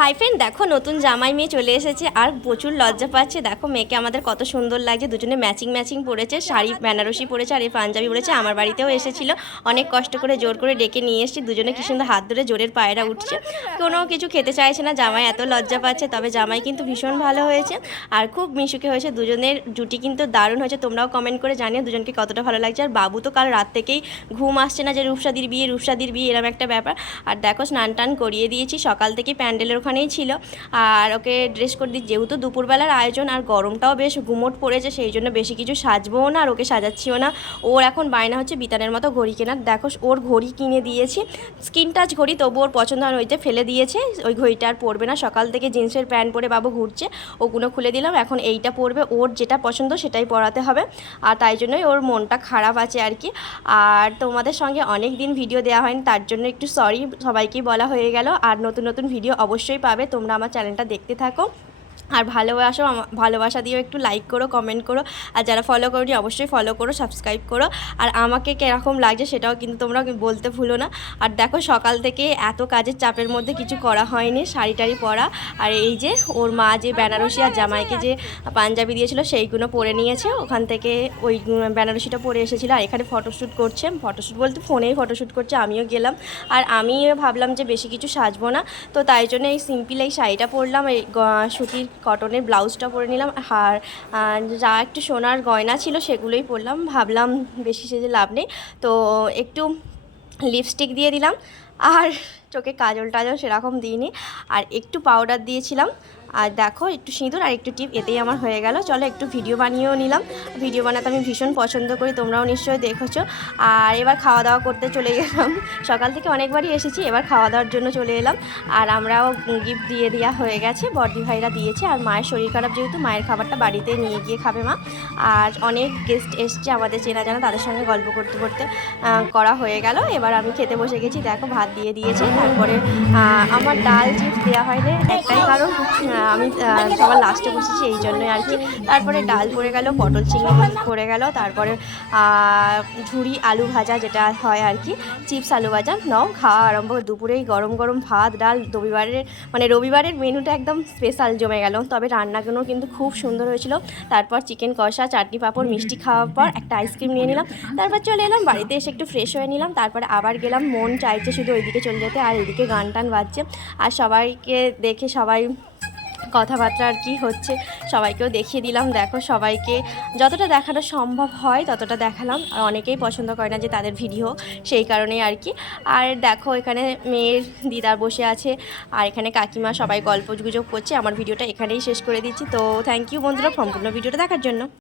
Hi friend, দেখো নতুন জামাই মেয়ে চলে এসেছে আর প্রচুর লজ্জা পাচ্ছে। দেখো মেয়েকে আমাদের কত সুন্দর লাগছে, দুজনে ম্যাচিং ম্যাচিং পরেছে, শাড়ি বেনারসি পরেছে আর এই পাঞ্জাবি পরেছে। আমার বাড়িতেও এসেছিল, অনেক কষ্ট করে জোর করে ডেকে নিয়ে এসেছি। দুজনে কি সুন্দর হাত ধরে জোরের পায়রা উঠছে, কোনো কিছু খেতে চাইছে না। জামাই এত লজ্জা পাচ্ছে, তবে জামাই কিন্তু ভীষণ ভালো হয়েছে আর খুব মিশুকে হয়েছে। দুজনের জুটি কিন্তু দারুণ হয়েছে। তোমরাও কমেন্ট করে জানিও দুজনকে কতটা ভালো লাগছে। আর বাবু তো কাল রাত থেকেই ঘুম আসছে না যে রূপসাদির বিয়ে এরকম একটা ব্যাপার। আর দেখো স্নান টান করিয়ে দিয়েছি, সকাল থেকে প্যান্ডেলের ওখানেই ছিল। আর ওকে ড্রেস করে দিই, যেহেতু দুপুরবেলার আয়োজন আর গরমটাও বেশ গুমোট পড়েছে, সেই জন্য বেশি কিছু সাজবও না আর ওকে সাজাচ্ছিও না। ওর এখন বায়না হচ্ছে বিতানের মতো ঘড়ি কেনার। দেখো ওর ঘড়ি কিনে দিয়েছি, স্কিন টাচ ঘড়ি, তবু ওর পছন্দ হয় ওইটা ফেলে দিয়েছে। ওই ঘড়িটা আর পরবে না। সকাল থেকে জিন্সের প্যান্ট পরে বাবু ঘুরছে, ওগুলো খুলে দিলাম, এখন এইটা পরবে। ওর যেটা পছন্দ সেটাই পরাতে হবে, আর তাই জন্যই ওর মনটা খারাপ আছে আর কি। আর তোমাদের সঙ্গে অনেক দিন ভিডিও দেওয়া হয়নি, তার জন্য একটু সরি, সবাইকেই বলা হয়ে গেল। আর নতুন নতুন ভিডিও অবশ্যই পাবে, তোমরা আমার চ্যানেলটা দেখতে থাকো আর ভালোবাসা দিয়েও একটু লাইক করো, কমেন্ট করো। আর যারা ফলো করোনি অবশ্যই ফলো করো, সাবস্ক্রাইব করো। আর আমাকে কীরকম লাগছে সেটাও কিন্তু তোমরা বলতে ভুলো না। আর দেখো সকাল থেকে এত কাজের চাপের মধ্যে কিছু করা হয়নি, শাড়ি টাড়ি পরা। আর এই যে ওর মা যে বেনারসি আর জামাইকে যে পাঞ্জাবি দিয়েছিল সেইগুলো পরে নিয়েছে, ওখান থেকে ওই বেনারসিটা পরে এসেছিলো। আর এখানে ফটোশ্যুট করছে, ফটোশ্যুট বলতে ফোনেই ফটোশ্যুট করছে, আমিও গেলাম। আর আমি ভাবলাম যে বেশি কিছু সাজবো না, তো তাই জন্য এই সিম্পল এই শাড়িটা পরলাম, এই সুতির কটনের ব্লাউজটা পরে নিলাম। আর যা একটু সোনার গয়না ছিল সেগুলোই পরলাম, ভাবলাম বেশি সেজে লাভ নেই, তো একটু লিপস্টিক দিয়ে দিলাম। আর চোখে কাজল টাজল সেরকম দিইনি, আর একটু পাউডার দিয়েছিলাম। আর দেখো একটু সিঁদুর আর একটু টিপ, এতেই আমার হয়ে গেল। চলো একটু ভিডিও বানিয়েও নিলাম, ভিডিও বানাতে আমি ভীষণ পছন্দ করি, তোমরাও নিশ্চয়ই দেখেছো। আর এবার খাওয়া দাওয়া করতে চলে গেলাম, সকাল থেকে অনেকবারই এসেছি, এবার খাওয়া দাওয়ার জন্য চলে এলাম। আর আমরাও গিফট দিয়ে দেওয়া হয়ে গেছে, বড়দি ভাইরা দিয়েছে। আর মায়ের শরীর খারাপ, যেহেতু মায়ের খাবারটা বাড়িতে নিয়ে গিয়ে খাবে মা। আর অনেক গেস্ট এসছে আমাদের চেনা জানা, তাদের সঙ্গে গল্প করতে করতে করা হয়ে গেল। এবার আমি খেতে বসে গেছি, দেখো ভাত দিয়ে দিয়েছে। তারপরে আমার ডাল চিপস দেওয়া হয়নি, একটাই কারণ আমি সবার লাস্টে বসেছি এই জন্যই আর কি। তারপরে ডাল পড়ে গেল, পটল চিংড়ি পড়ে গেল, তারপরে ঝুড়ি আলু ভাজা যেটা হয় আর কি, চিপস আলু ভাজা। নাও খাওয়া আরম্ভ। দুপুরেই গরম গরম ভাত ডাল, রবিবারের মেনুটা একদম স্পেশাল জমে গেল। তবে রান্নাগুলো কিন্তু খুব সুন্দর হয়েছিল। তারপর চিকেন কষা, চাটনি পাঁপড়, মিষ্টি খাওয়ার পর একটা আইসক্রিম নিয়ে নিলাম। তারপর চলে এলাম বাড়িতে, এসে একটু ফ্রেশ হয়ে নিলাম। তারপরে আবার গেলাম, মন চাইছে শুধু ওইদিকে চলে যেতে, আর এদিকে গান টান বাজছে। আর সবাইকে দেখে সবাই কথাবার্তা আর কি হচ্ছে, সবাইকেও দেখিয়ে দিলাম। দেখো সবাইকে যতটা দেখানো সম্ভব হয় ততটা দেখালাম। আর অনেকেই পছন্দ করে না যে তাদের ভিডিও, সেই কারণেই আর কি। আর দেখো এখানে মেয়ের দিদার বসে আছে, আর এখানে কাকিমা, সবাই গল্প গুজব করছে। আমার ভিডিওটা এখানেই শেষ করে দিচ্ছি। তো থ্যাংক ইউ বন্ধুরা সম্পূর্ণ ভিডিওটা দেখার জন্য।